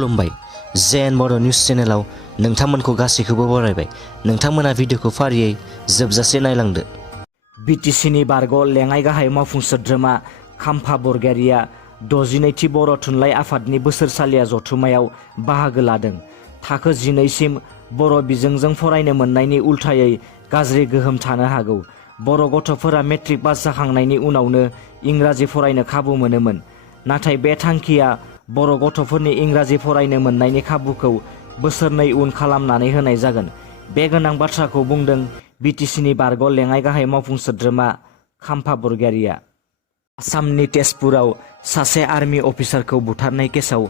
खुलुमबाय जेन बर' निउज चेनेलाव नोंथांमोनखौ गासैखौबो बरायबाय। नोंथांमोना भिडिअखौ फारियै जोबजासे नायलांदो। बिटिसिनि बारग' लेङाइ गाहाय मावफुं सोद्रोमा खाम्फा बरगयारिया 62थि बर' थुनलाइ आफादनि बोसोरसालिया जथुम्मायाव बाहागो लादों। थाखो 12 सिम बर' बिजोंजों फरायनो मोननायनि उल्थायै गाज्रि गोहोम थानो हागौ। बर' गथ'फोरा मेट्रिक पास जाखांनायनि उनावनो इंराजि फरायनो खाबु मोनोमोन। नाथाय बे थांखिया बर' गथ'फोरनि इंराजि फरायनो मोननायनि खाबुखौ बोसोरनै उन खालामनानै होनाय जागोन। बे गोनां बाथ्राखौ बुंदों बिटिसिनि बारग' लेङाइ गाहाय मावफुं सोद्रोमा खाम्फा बरगयारिया। आसामनि तेजपुराव सासे आर्मि अफिसारखौ बुथारनाय केसआव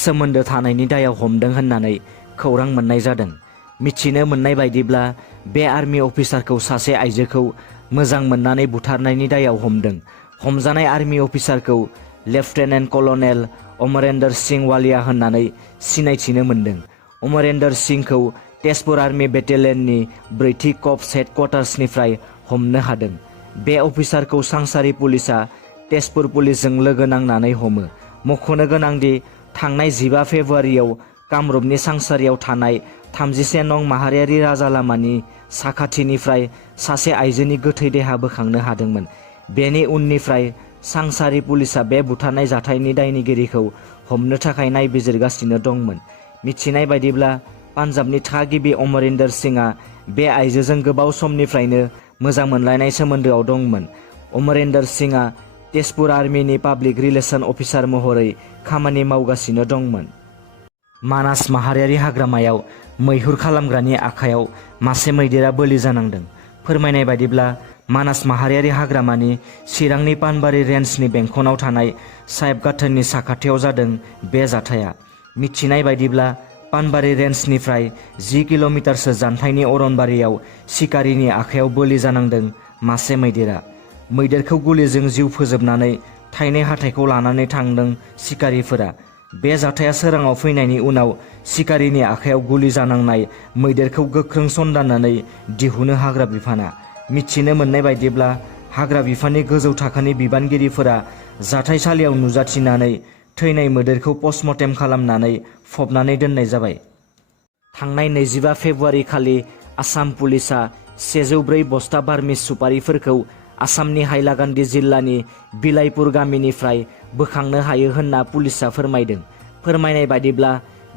सोमोन्दो थानायनि दायाव हमदों होननानै खौरां मोननाय जादों। मिथिनो मोननाय बायदिब्ला बे आर्मि अफिसारखौ सासे आइजोखौ मोजां मोननानै बुथारनायनि दायाव हमदों। हमजानाय आर्मि अफिसारखौ लेफ्टेनेन्ट कलनेल अमरेन्दर सिंह वालिया होननानै सिनायथिनो मोन्दों। अमरेन्दर सिंहखौ तेजपुर आर्मि बेटेलियननि 4थि कर्प्स हेडक्वार्टार्सनिफ्राय हमनो हादों। बे अफिसारखौ सांसारि पुलिसआ तेजपुर पुलिसजों लोगो नांनानै हमो। मख'नो गोनांदि थांनाय 15 फेब्रुवारियाव कामरुपनि सांसारियाव थानाय 31 नं माहारियारि राजा लामानि साखाथिनिफ्राय सासे आइजोनि गोथै देहा बोखांनो हादोंमोन। बेनि उननिफ्राय सांसारि पुलिसआ बे बुथारनाय जाथायनि दायनिगिरिखौ हमनो थाखाय नायबिजिरगासिनो दंमोन। मिथिनाय बायदिब्ला पान्जाबनि थागिबि अमरिन्दर सिंहआ बे आइजोजों गोबाव समनिफ्रायनो मोजां मोनलायनाय सोमोन्दोआव दंमोन। अमरिन्दर सिंहआ तेजपुर आर्मिनि पाब्लिक रिलेशन अफिसार महरै खामानि मावगासिनो दंमोन। मानास माहारियारि हाग्रामायाव मैहुर खालामग्रानि आखायाव मासे मैदेरा बोलि जानांदों। फोरमायनाय बायदिब्ला मानास माहारियारि हाग्रामानि चिरांनि पानबारि रेन्जनि बेंखनाव थानाय साहेबगाथोननि साखाथियाव जादों बे जाथाया। मिथिनाय बायदिब्ला पानबारि रेन्जनिफ्राय 10 किल'मिटारसो जानथायनि अरनबारियाव शिकारिनि आखायाव बोलि जानांदों मासे मैदेरा। मैदेरखौ गुलिजों जिउ फोजोबनानै थाइनै हाथाइखौ लानानै थांदों शिकारिफोरा। बे जाथाया सोराङाव फैनायनि उनाव शिकारिनि आखायाव गुलि जानांनाय मैदेरखौ गोख्रों सन्दाननानै दिहुनो हाग्रा बिफाना। मिथिनो मोननाय बायदिब्ला हाग्रा बिफाननि गोजौ थाखोनि बिबानगिरिफोरा जाथायसालियाव नुजाथिनानै थैनाय मैदेरखौ पस्टमर्टेम खालामनानै फबनानै दोननाय जाबाय। थांनाय 25 फेब्रुवारि खालि आसाम पुलिसआ 104 बस्ता बार्मिस सुपारिफोरखौ आसामनि हाइलाकान्दि जिल्लानि बिलाइपुर गामिनिफ्राय बोखांनो हायो होनना पुलिसआ फोरमायदों। फोरमायनाय बायदिब्ला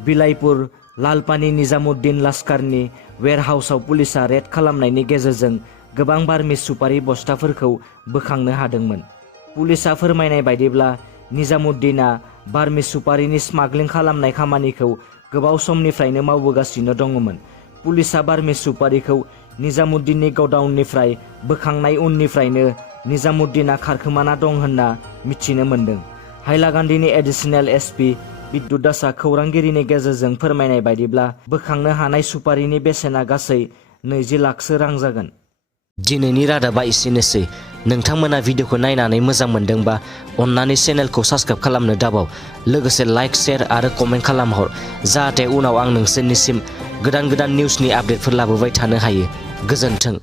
बिलाइपुर लालपानि निजामुद्दिन लास्कारनि वेरहाउसआव पुलिसआ रेड खालामनायनि गेजेरजों गोबां बार्मिस सुपारि बस्ताफोरखौ बोखांनो हादोंमोन। पुलिसआ फोरमायनाय बायदिब्ला निजामुद्दिना बार्मिस सुपारिनि स्मागलिं खालामनाय खामानिखौ गोबाव समनिफ्रायनो मावबोगासिनो दङमोन। पुलिसआ बार्मिस सुपारिखौ निजामुद्दिननि गडाउननिफ्राय बोखांनाय उननिफ्रायनो निजामुद्दिना खारखोमाना दं होनना मिथिनो मोन्दों। हाइलाकान्दिनि एडिशनेल एसपि बिद्युत दासआ खौरांगिरिनि गेजेरजों फोरमायनाय बायदिब्ला बोखांनो हानाय सुपारिनि बेसेना गासै 20 लाखसो रां जागोन। दिनैनि रादाबा एसेनोसै। नोंथांमोना भिडिअखौ नायनानै मोजां मोनदोंबा अन्नानै चेनेलखौ साबस्क्राइब खालामनो दाबाव। लोगोसे लाइक, शेयार आरो कमेन्ट खालामहर, जाहाथे उनाव आं नोंसोरनिसिम गोदान निउसनि आपडेटफोर लाबोबाय थानो हायो। गोजोन्थों।